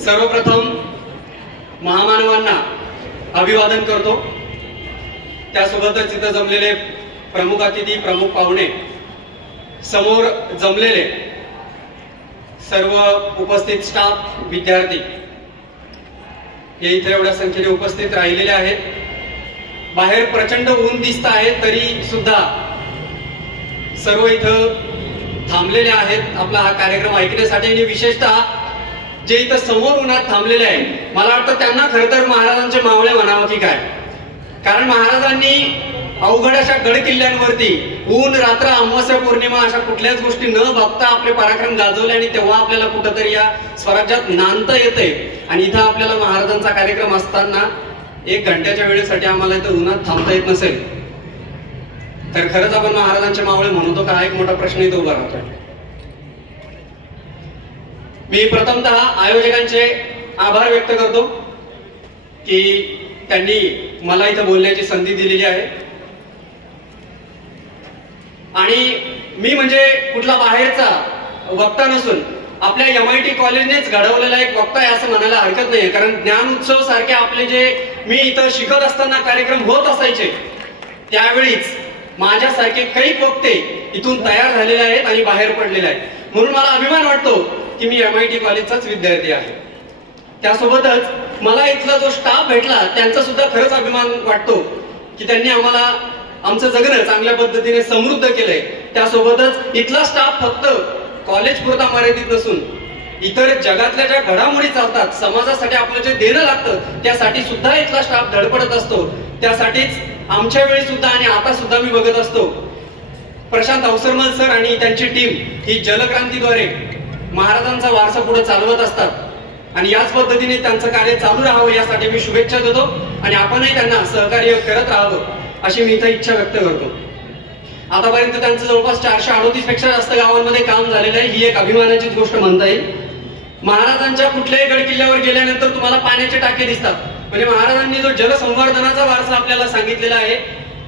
सर्वप्रथम महामानवांना अभिवादन करतो। त्यासोबतच इथं जमलेले प्रमुख अतिथी, प्रमुख पाहुणे, समोर जमलेले सर्व उपस्थित स्टाफ, विद्यार्थी हे इथे एवढ्या संख्येने उपस्थित राहिलेले आहेत। बाहेर प्रचंड ऊन दिसत आहे तरी सुद्धा सर्व इथं थांबलेले आहेत आपला हा कार्यक्रम ऐकण्यासाठी। आणि विशेषतः जे इथं समोर उन्हात थांबलेले आहेत, मला वाटतं त्यांना खरं तर महाराजांचे मावळे म्हणावं की काय, कारण महाराजांनी अवघड अशा गड किल्ल्यांवरती ऊन, रात्र, अमावस्या, पौर्णिमा अशा कुठल्याच गोष्टी न बघता आपले पराक्रम गाजवले आणि तेव्हा आपल्याला कुठंतरी या स्वराज्यात नांदता येते। आणि इथं आपल्याला महाराजांचा कार्यक्रम असताना 1 घंट्याच्या वेळेसाठी आम्हाला इथं उन्हात थांबता येत नसेल तर खरंच आपण महाराजांचे मावळे म्हणतो का, हा एक मोठा प्रश्न इथं उभा राहतोय। मी प्रथमतः आयोजकांचे आभार व्यक्त करतो की त्यांनी मला इथं बोलण्याची संधी दिलेली आहे। आणि मी म्हणजे कुठला बाहेरचा वक्ता नसून आपल्या MIT कॉलेजनेच घडवलेला एक वक्ता आहे असं म्हणायला हरकत नाही, कारण ज्ञान उत्सव सारखे आपले जे मी इथं शिकत असताना कार्यक्रम होत असायचे त्यावेळीच माझ्यासारखे काही वक्ते इथून तयार झालेले आहेत आणि बाहेर पडलेले आहेत। म्हणून मला अभिमान वाटतो की मी MIT कॉलेजचाच विद्यार्थी आहे। त्यासोबतच मला इथला जो स्टाफ भेटला त्यांचा सुद्धा खरंच अभिमान वाटतो की त्यांनी आम्हाला आमचं जगणं चांगल्या पद्धतीने समृद्ध केलंय। त्यासोबतच इथला स्टाफ फक्त कॉलेज पुरता मर्यादित नसून इतर जगातल्या ज्या घडामोडी चालतात, समाजासाठी आपलं जे देणं लागतं त्यासाठी सुद्धा इथला स्टाफ धडपडत असतो। त्यासाठीच आमच्या वेळी सुद्धा आणि आता सुद्धा मी बघत असतो प्रशांत अवसरमल सर आणि त्यांची टीम ही जलक्रांतीद्वारे महाराजांचा वारसा पुढे चालवत असतात आणि याच पद्धतीने त्यांचं कार्य चालू राहावं यासाठी मी शुभेच्छा देतो आणि आपणही त्यांना सहकार्य करत राहावं अशी मी इथं इच्छा व्यक्त करतो। आतापर्यंत त्यांचं जवळपास 438 पेक्षा जास्त गावांमध्ये काम झालेलं आहे, ही एक अभिमानाची गोष्ट म्हणता येईल। महाराजांच्या कुठल्याही गड किल्ल्यावर गेल्यानंतर तुम्हाला पाण्याचे टाके दिसतात, म्हणजे महाराजांनी जो जलसंवर्धनाचा वारसा आपल्याला सांगितलेला आहे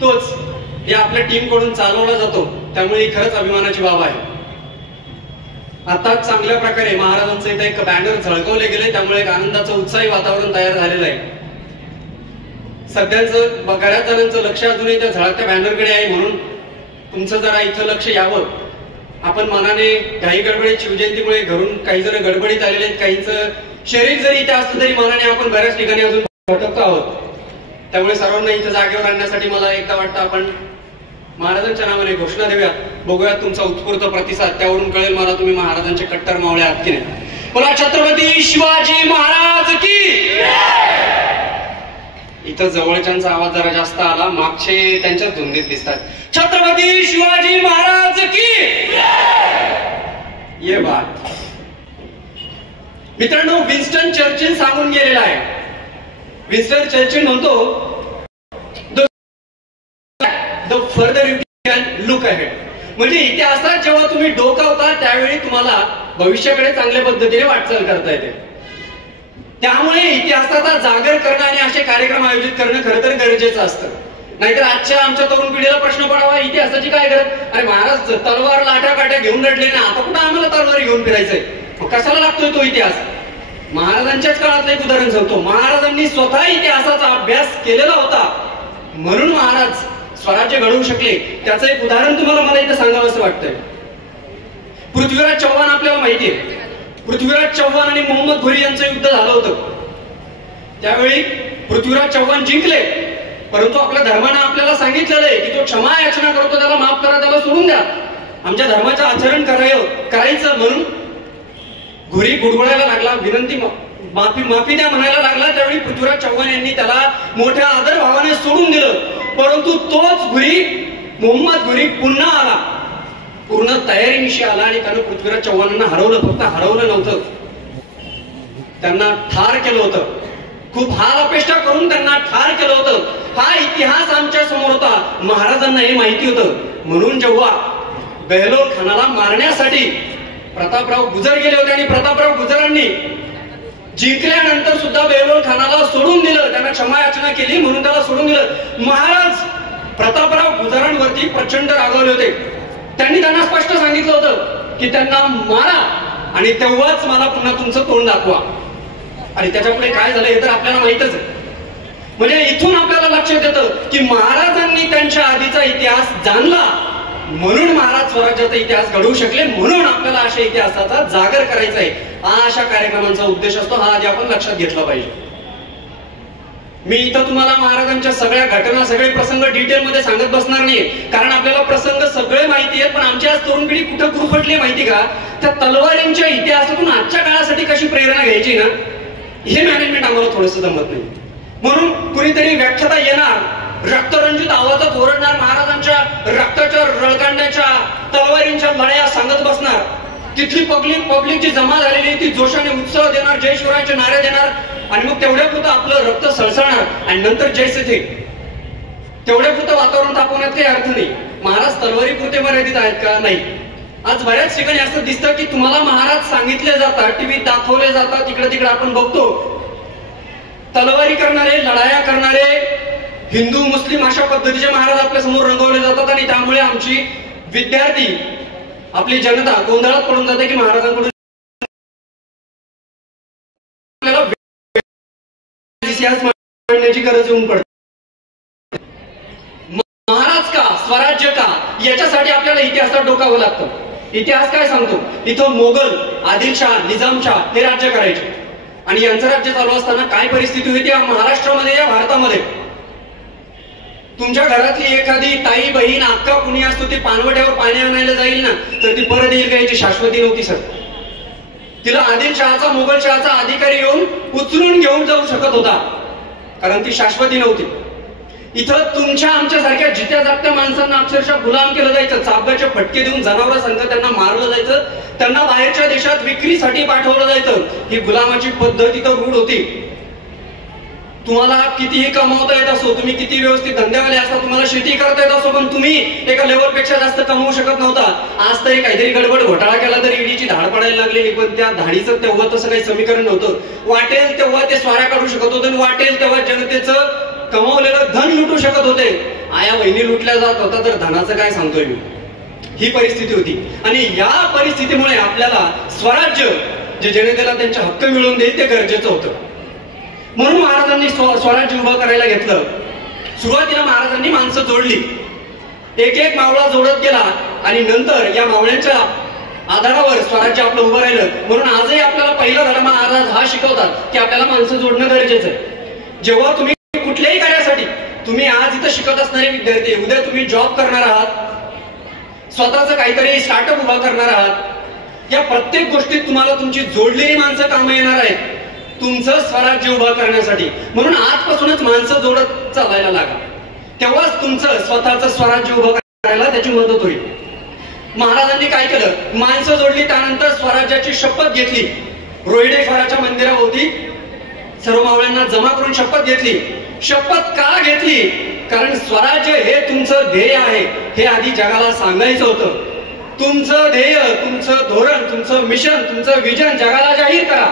तोच हे आपल्या टीम कडून चालवला जातो, त्यामुळे ही खरंच अभिमानाची बाब आहे। आता चांगल्या प्रकारे महाराजांचं इथे एक बॅनर झळकवले गेले, त्यामुळे एक आनंदाचं उत्साही वातावरण तयार झालेलं आहे। सध्याचं बऱ्याच जणांचं लक्ष अजूनही त्या झळकत्या बॅनरकडे आहे, म्हणून तुमचं जरा इथं लक्ष यावं। आपण मनाने घाई गडबडीत शिवजयंतीमुळे घरून काही जण गडबडीत आलेले आहेत, काहींचं शरीर जरी इथे असलं तरी मनाने आपण बऱ्याच ठिकाणी अजून भटकतो आहोत। त्यामुळे सर्वांना इथं जागेवर आणण्यासाठी मला एकदा वाटतं आपण महाराजांच्या नावाने घोषणा देऊयात, बघूयात तुमचा उत्स्फूर्त प्रतिसाद, त्यावरून कळेल मला तुम्ही महाराजांचे कट्टर मावळे आहात की नाही। बोला छत्रपती शिवाजी महाराज की। इथं जवळच्यांचा आवाज जरा जास्त आला, मागचे त्यांच्याच धुंदीत दिसतात। छत्रपती शिवाजी महाराज की। ये बात मित्रांनो, विन्स्टन चर्चिल सांगून गेलेला आहे। विन्स्टन चर्चिल म्हणतो the further you can look ahead, म्हणजे इतिहासात जेव्हा तुम्ही डोकावता त्यावेळी तुम्हाला भविष्याकडे चांगल्या पद्धतीने वाटचाल करता येते। त्यामुळे इतिहासाचा जागर करणं आणि असे कार्यक्रम आयोजित करणं खरं तर गरजेचं असतं, नाहीतर आजच्या आमच्या तरुण पिढीला प्रश्न पडावा इतिहासाची काय गरज, अरे महाराज तलवार लाट्या काट्या घेऊन लढले ना, आता कुठं आम्हाला तलवार घेऊन फिरायचंय, कशाला लागतोय तो इतिहास। महाराजांच्याच काळातलं एक उदाहरण सांगतो, महाराजांनी स्वतः इतिहासाचा अभ्यास केलेला होता म्हणून महाराज स्वराज्य घडवू शकले। त्याचं एक उदाहरण तुम्हाला मला इथं सांगावं असं वाटतंय। पृथ्वीराज चव्हाण आपल्याला माहिती आहे, पृथ्वीराज चव्हाण आणि मोहम्मद घोरी यांचं युद्ध झालं होतं। त्यावेळी पृथ्वीराज चव्हाण जिंकले, परंतु आपल्या धर्माने आपल्याला सांगितलेलं आहे की जो क्षमा याचना करतो त्याला माफ करा, त्याला सोडून द्या, आमच्या धर्माचं आचरण करायचं म्हणून घोरी गुडगुडायला लागला, विनंती माफी द्या म्हणायला लागला। त्यावेळी पृथ्वीराज चव्हाण यांनी त्याला मोठ्या आदर भावाने सोडून दिलं, परंतु तोच घोरी मोहम्मद घोरी पुन्हा आला, पूर्ण तयारीनिशी आला आणि त्यानं पृथ्वीराज चव्हाणांना हरवलं, फक्त हरवलं नव्हतं, त्यांना ठार केलं होतं, खूप हाल अपेष्टा करून त्यांना ठार केलं होतं। हा इतिहास आमच्या समोर होता, महाराजांना हे माहिती होतं, म्हणून जेव्हा बेहलोल खानाला मारण्यासाठी प्रतापराव गुजर गेले होते आणि प्रतापराव गुजरांनी जिंकल्यानंतर सुद्धा बेहलोल खानाला सोडून दिलं, त्यांना क्षमा याचना केली म्हणून त्याला सोडून दिलं। महाराज प्रतापराव गुजरांवरती प्रचंड रागावले होते, त्यांनी त्यांना स्पष्ट सांगितलं होतं की त्यांना मारा आणि तेव्हाच मला पुन्हा तुमचं तोंड दाखवा। आणि त्याच्यापुढे काय झालं हे तर आपल्याला माहितच आहे. म्हणजे इथून आपल्याला लक्षात येतं की महाराजांनी त्यांच्या आधीचा इतिहास जाणला म्हणून महाराज स्वराज्याचा इतिहास घडवू शकले, म्हणून आपल्याला अशा इतिहासाचा जागर करायचा आहे. हा अशा कार्यक्रमांचा उद्देश असतो, हा आधी आपण लक्षात घेतला पाहिजे. मी इथं तुम्हाला महाराजांच्या सगळ्या घटना, सगळे प्रसंग डिटेलमध्ये सांगत बसणार नाही, कारण आपल्याला प्रसंग सगळे माहिती आहेत. पण आमची आज तरुण पिढी कुठं गुरफटली माहिती का, त्या तलवारींच्या इतिहासातून आजच्या काळासाठी कशी प्रेरणा घ्यायची ना, हे मॅनेजमेंट आम्हाला थोडंसं जमत नाही. म्हणून कुणीतरी व्याख्याता येणार, रक्तरंजित आवाजात ओरडणार, महाराजांच्या रक्ताच्या रळकांड्याच्या तलवारींच्या लढाया सांगत बसणार. तिथली पब्लिक जी जमा झालेली ती जोशाने उत्सव देणार, जय शिवरायांचे नारे देणार, आणि मग तेवढ्या पुरतं आपलं रक्त सळसळणार आणि नंतर जैसे थे. तेवढ्या पुरतं वातावरण तापवण्यात काही अर्थ नाही. महाराज तलवारी पुरते मर्यादित आहेत का? नाही. आज बऱ्याच ठिकाणी असं दिसतं की तुम्हाला महाराज सांगितले जातात, टीव्हीत दाखवले जातात, इकडे तिकडे आपण बघतो तलवारी करणारे, लढाया करणारे हिंदू मुस्लिम अशा पद्धतीचे महाराज आपल्या समोर रंगवले जातात. आणि त्यामुळे आमची विद्यार्थी, आपली जनता गोंधळात पडून जाते की महाराजांकडून इतिहास मांडण्याची गरज येऊन पडते. महाराज का, स्वराज्य का, याच्यासाठी आपल्याला इतिहासात डोकावं लागतं. इतिहास काय सांगतो, इथं मोगल, आदिलशाह, निजामशाह हे राज्य करायचे आणि यांचं राज्य चालू असताना काय परिस्थिती होती या महाराष्ट्रामध्ये, या भारतामध्ये. तुमच्या घरातली एखादी ताई, बहीण, अक्का कुणी असतो, ती पानवट्यावर पाणी आणायला जाईल ना, तर ती परत येईल का याची शाश्वती नव्हती सर. तिला आदिलशहाचा, मुघलशहाचा अधिकारी येऊन उचलून घेऊन जाऊ शकत होता, कारण ती शाश्वती नव्हती. इथं तुमच्या आमच्या सारख्या जित्या जागत्या माणसांना अक्षरशः गुलाम केलं जायचं, चाबगाचे फटके देऊन जनावरांसारखं त्यांना मारलं जायचं, त्यांना बाहेरच्या देशात विक्रीसाठी पाठवलं जायचं. ही गुलामाची पद्धत इथं रूढ होती. तुम्हाला कितीही कमवता येत असो, तुम्ही किती व्यवस्थित धंद्यावाले असता, तुम्हाला शेती करता येत असो, पण तुम्ही एका लेवलपेक्षा जास्त कमवू शकत नव्हता. आज तरी काहीतरी गडबड घोटाळा केला तरी ईडीची धाड पडायला लागलेली, पण त्या धाडीचं तेव्हा तसं काही समीकरण नव्हतं. वाटेल तेव्हा ते स्वाऱ्या काढू शकत होते, वाटेल तेव्हा जनतेचं कमावलेलं धन लुटू शकत होते. आया बहिणी लुटल्या जात होता, तर धनाचं काय सांगतोय मी. ही परिस्थिती होती आणि या परिस्थितीमुळे आपल्याला स्वराज्य जे जनतेला त्यांचे हक्क मिळवून देईल ते गरजेचं होतं. म्हणून महाराजांनी स्वराज्य उभं करायला घेतलं. सुरुवातीला महाराजांनी माणसं जोडली, एक एक मावळा जोडत गेला आणि नंतर या मावळ्यांच्या आधारावर स्वराज्य आपलं उभं राहिलं. म्हणून आजही आपल्याला पहिला धडा महाराज हा शिकवतात की आपल्याला माणसं जोडणं गरजेचं आहे. जेव्हा तुम्ही कुठल्याही कार्यासाठी, तुम्ही आज इथं शिकत असणारे विद्यार्थी, उद्या तुम्ही जॉब करणार आहात, स्वतःच काहीतरी स्टार्टअप उभा करणार आहात, या प्रत्येक गोष्टीत तुम्हाला तुमची जोडलेली माणसं कामं येणार आहेत तुमचं स्वराज्य उभा करण्यासाठी. म्हणून आजपासूनच माणसं जोडत चालायला लागा, तेव्हाच तुमचं स्वतःचं स्वराज्य उभं करायला त्याची मदत होईल. महाराजांनी काय केलं, माणसं जोडली, त्यानंतर स्वराज्याची शपथ घेतली. रोहिडेश्वराच्या मंदिराभोवती सर्व मावळ्यांना जमा करून शपथ घेतली. शपथ का घेतली, कारण स्वराज्य हे तुमचं ध्येय आहे हे आधी जगाला सांगायचं होतं. तुमचं ध्येय, तुमचं धोरण, तुमचं मिशन, तुमचं विजन जगाला जाहीर करा.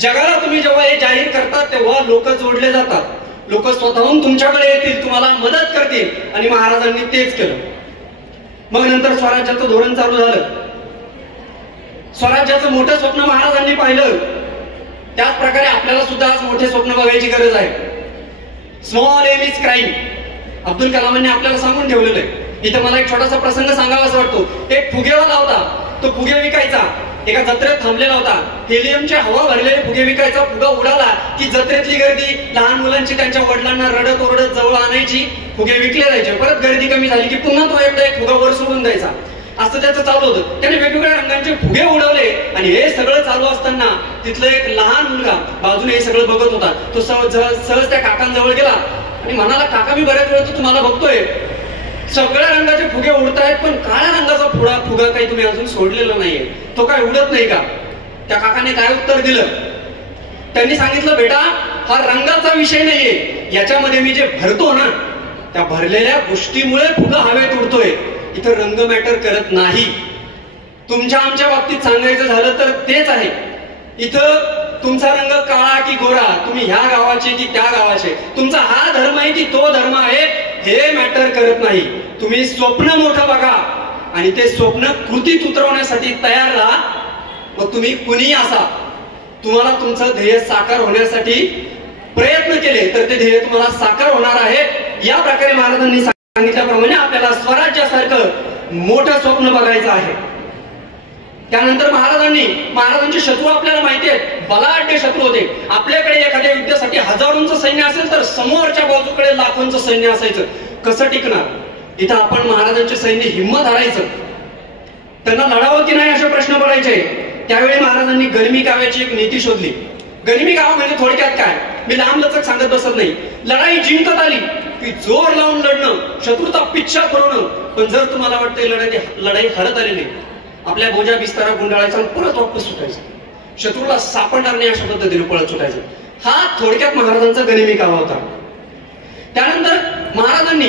जगाला तुम्ही जेव्हा हे जाहीर करतात तेव्हा लोक जोडले जातात, लोक स्वतःहून तुमच्याकडे येतील, तुम्हाला मदत करतील, आणि महाराजांनी तेच केलं. मग नंतर स्वराज्याचं धोरण चालू झालं. स्वराज्याचं मोठं स्वप्न महाराजांनी पाहिलं. त्याच प्रकारे आपल्याला सुद्धा आज मोठे स्वप्न बघायची गरज आहे. Small aim is crime, Abdul कलामांनी आपल्याला सांगून ठेवलेलं आहे. इथं मला एक छोटासा प्रसंग सांगावा असं वाटतो. एक फुगेवाला होता, तो फुगे विकायचा. एका जत्रेत थांबलेला होता, हेलियमच्या हवा भरलेले फुगे विकायचा. फुगा उडाला की जत्रेतली गर्दी, लहान मुलांची त्यांच्या वडिलांना रडत ओरडत जवळ आणायची, फुगे विकले जायचे. परत गर्दी कमी झाली की पुन्हा तो एकदा एक फुगा वर सोडून द्यायचा. असं त्याचं चालू होतं. त्याने वेगवेगळ्या रंगांचे फुगे उडवले आणि हे सगळं चालू असताना तिथलं एक लहान मुलगा बाजूने हे सगळं बघत होता. तो सहज त्या काकांजवळ गेला आणि म्हणाला, काका मी बऱ्याच वेळ तुम्हाला बघतोय, सगळ्या रंगाचे फुगे उडतायत, पण काळ्या रंगाचा फुगा काही तुम्ही अजून सोडलेला नाहीये, तो काय उडत नाही का? त्या काकाने काय उत्तर दिलं, त्यांनी सांगितलं, बेटा हा रंगाचा विषय नाहीये, याच्यामध्ये मी जे भरतो ना त्या भरलेल्या गोष्टीमुळे फुगा हवेत उडतोय. इथं रंग मॅटर करत नाही. तुमच्या आमच्या बाबतीत सांगायचं झालं तर तेच आहे. इथं तुमचा रंग काळा की गोरा, तुम्ही ह्या गावाचे की त्या गावाचे, तुमचा हा धर्म आहे की तो धर्म आहे, हे मॅटर करत नाही. तुम्ही स्वप्न मोठं बघा आणि ते स्वप्न कृतीत उतरवण्यासाठी तयार राहा. मग तुम्ही कुणी असा, तुम्हाला तुमचं ध्येय साकार होण्यासाठी प्रयत्न केले तर ते ध्येय तुम्हाला साकार होणार आहे. या प्रकारे महाराजांनी सांगितल्याप्रमाणे आपल्याला स्वराज्यासारखं मोठं स्वप्न बघायचं आहे. त्यानंतर महाराजांचे शत्रू आपल्याला माहिती आहेत, बलाढ्य शत्रू होते. आपल्याकडे एखाद्या युद्धासाठी हजारोंचं सैन्य असेल तर समोरच्या बाजूकडे लाखोंचं सैन्य असायचं. कसं टिकणार? इथं आपण महाराजांचे सैन्य हिंमत हारायचं, त्यांना लढावं की नाही असे प्रश्न पडायचे. त्यावेळी महाराजांनी गनिमी काव्याची एक नीती शोधली. गनिमी कावा म्हणजे थोडक्यात काय, मी लांब लचक सांगत बसत नाही. लढाई जिंकत आली की जोर लावून लढणं, शत्रूचा पिच्छा करणं. पण जर तुम्हाला वाटतंय लढाई हरत आलेली, आपल्या बोजा बिस्तारा गुंडाळायचा आणि परत वापस सुटायचं, शत्रूला सापडणार नाही अशा पद्धतीने पळत सुटायचं. हा थोडक्यात महाराजांचा गनिमी कावा होता. त्यानंतर महाराजांनी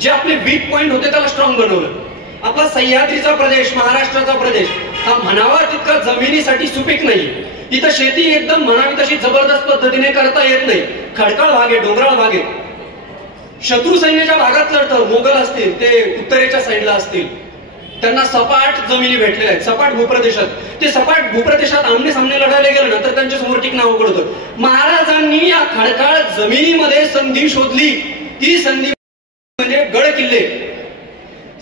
जे आपले वीक पॉइंट होते त्याला स्ट्रॉंग बनवलं. आपला सह्याद्रीचा प्रदेश, महाराष्ट्राचा प्रदेश हा म्हणावा तितका जमिनीसाठी सुपीक नाही. इथं शेती एकदम म्हणावी तशी जबरदस्त पद्धतीने करता येत नाही. खडकाळ भाग आहे, डोंगराळ भाग आहे. शत्रू सैन्याच्या भागात लढतं, मोगल असतील ते उत्तरेच्या साईडला असतील, त्यांना सपाट जमिनी भेटलेल्या आहेत, सपाट भूप्रदेशात. ते सपाट भूप्रदेशात आमने सामने लढायला गेलं ना तर त्यांच्या समोर टिकणं अवघड होतं. महाराजांनी या खडकाळ जमिनीमध्ये संधी शोधली. ती संधी म्हणजे गड किल्ले.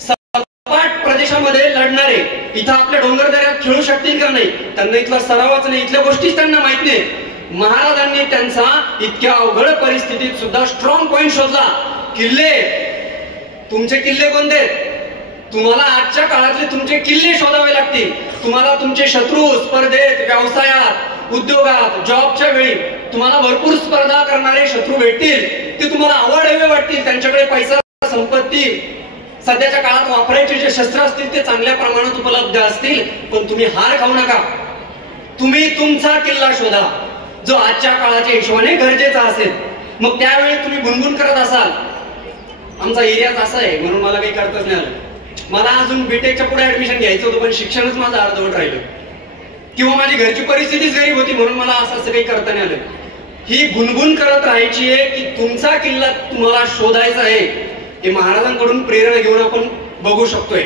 सपाट प्रदेशामध्ये लढणारे इथं आपल्या डोंगरदऱ्यात खेळू शकतील का नाही, त्यांना इथला सरावच नाही, इथल्या गोष्टीच त्यांना माहित नाही. महाराजांनी त्यांचा इतक्या अवघड परिस्थितीत सुद्धा स्ट्रॉंग पॉइंट शोधला. किल्ले, तुमचे किल्ले कोणते? तुम्हाला आजच्या काळातले तुमचे किल्ले शोधावे लागतील. तुम्हाला तुमचे शत्रू स्पर्धेत, व्यवसायात, उद्योगात, जॉबच्या वेळी तुम्हाला भरपूर स्पर्धा करणारे शत्रू भेटतील. ते तुम्हाला आवडवे वाटतील. त्यांच्याकडे पैसा, संपत्ती, सध्याच्या काळात वापरायचे जे शस्त्र असतील ते चांगल्या प्रमाणात उपलब्ध असतील. पण तुम्ही हार खाऊ नका. तुम्ही तुमचा किल्ला शोधा जो आजच्या काळाच्या हिशोबाने गरजेचा असेल. मग त्यावेळी तुम्ही गुणगुण करत असाल, आमचा एरियाच असा आहे म्हणून मला काही करताच नाही आलं, मला अजून बीटेकच्या पुढे ऍडमिशन घ्यायचं होतं पण शिक्षणच माझं अर्धवट राहिलं, किंवा माझी घरची परिस्थितीच गरीब होती म्हणून मला असं काही करता नाही आलं. ही गुणगुण करत राहायची आहे की तुमचा किल्ला तुम्हाला शोधायचा आहे. हे महाराजांकडून प्रेरणा घेऊन आपण बघू शकतोय.